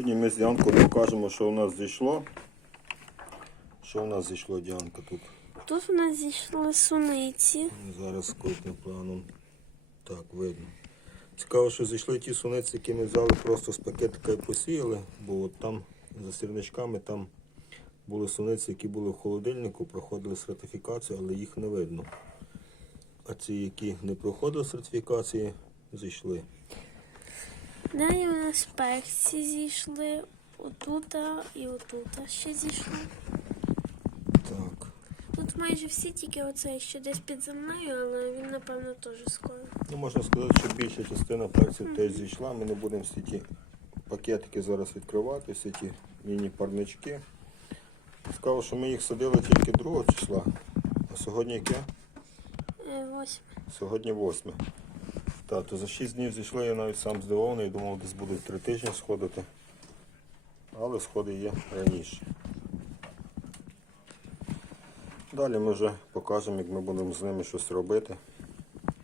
Сьогодні ми з Діанкою покажемо, що у нас зійшло. Що у нас зійшло, Діанка, тут? Тут у нас зійшли суниці. Зараз з крупним планом. Так, видно. Цікаво, що зійшли ті суниці, які ми взяли просто з пакетика і посіяли, бо от там за сірничками там були суниці, які були в холодильнику, проходили сертифікацію, але їх не видно. А ці, які не проходили сертифікації, зійшли. Далі у нас перці зійшли. Отута і отута ще зійшли. Так. Тут майже всі, тільки оцей ще десь під землею, але він, напевно, теж скоро. Ну, можна сказати, що більша частина перців теж зійшла. Ми не будемо всі ті пакетики зараз відкривати, всі ті міні-парнички. Цікаво, що ми їх садили тільки 2 числа. А сьогодні яке? Е, Восьме. Сьогодні 8. Так, то за 6 днів зійшли, я навіть сам здивований, думав, десь будуть 3 тижні сходити. Але сходи є раніше. Далі ми вже покажемо, як ми будемо з ними щось робити.